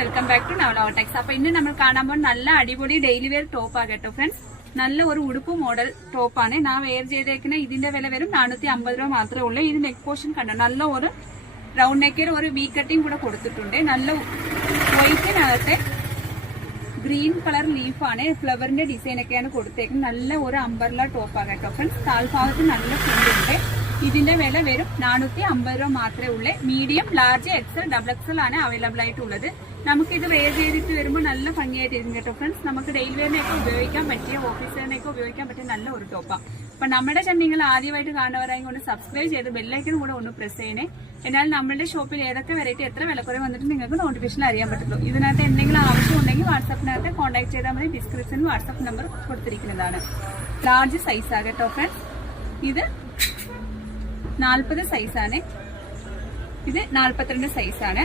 Welcome back to നവലോടെക്സ്. അപ്പൊ ഇന്ന് നമ്മൾ കാണാൻ പോകുന്ന നല്ല അടിപൊളി ഡെയിലി വെയർ ടോപ്പ് ആകട്ടോ ഫ്രണ്ട്സ്. നല്ല ഒരു ഉടുപ്പ് മോഡൽ ടോപ്പാണ് ഞാൻ വെയർ ചെയ്തേക്കുന്ന. ഇതിന്റെ വില വരും 450 രൂപ മാത്രമേ ഉള്ളൂ. ഇത് നെക്ക് പോർഷൻ കണ്ടോ, നല്ല ഒരു റൗണ്ട് നെക്കിൽ ഒരു വി കട്ടിങ് കൂടെ കൊടുത്തിട്ടുണ്ട്. നല്ല വൈറ്റിനകത്തെ ഗ്രീൻ കളർ ലീഫാണ്, ഫ്ലവറിന്റെ ഡിസൈൻ ഒക്കെയാണ് കൊടുത്തേക്കുന്നത്. നല്ല ഒരു അംബർല ടോപ്പ് ആകട്ടോ ഫ്രണ്ട്സ്. താൽഭാഗത്ത് നല്ല ഫുള്ളുണ്ട്. ഇതിന്റെ വില വരും 450 രൂപ മാത്രമേ ഉള്ളൂ. Medium, large, Excel, double XL ആണ് അവൈലബിൾ ആയിട്ടുള്ളത്. നമുക്ക് ഇത് വെയർ ചെയ്തിട്ട് വരുമ്പോൾ നല്ല ഭംഗിയായിട്ടിരിക്കും കേട്ടോ ഫ്രണ്ട്സ്. നമുക്ക് ഡെയിലി വെയറിനെയൊക്കെ ഉപയോഗിക്കാൻ പറ്റിയ, ഓഫീസ് വെയറിനെയൊക്കെ ഉപയോഗിക്കാൻ പറ്റിയ നല്ല ഒരു ടോപ്പാണ്. അപ്പൊ നമ്മുടെ ചാനൽ നിങ്ങൾ ആദ്യമായിട്ട് കാണുന്നവരായി കൊണ്ട് സബ്സ്ക്രൈബ് ചെയ്ത് ബെല്ലൈക്കൺ കൂടെ ഒന്ന് പ്രസ് ചെയ്യണേ. എന്നാൽ നമ്മുടെ ഷോപ്പിൽ ഏതൊക്കെ വെറൈറ്റി എത്ര വിലക്കുറവ് വന്നിട്ട് നിങ്ങൾക്ക് നോട്ടിഫിക്കേഷൻ അറിയാൻ പറ്റുള്ളൂ. ഇതിനകത്ത് എന്തെങ്കിലും ആവശ്യം ഉണ്ടെങ്കിൽ വാട്സാപ്പിനകത്ത് കോൺടാക്ട് ചെയ്താൽ മതി. ഡിസ്ക്രിപ്ഷനിൽ WhatsApp number കൊടുത്തിരിക്കുന്നതാണ്. Large size ആകട്ടോ friends. ഇത് 40 സൈസാണ്, ഇത് 42 സൈസാണ്.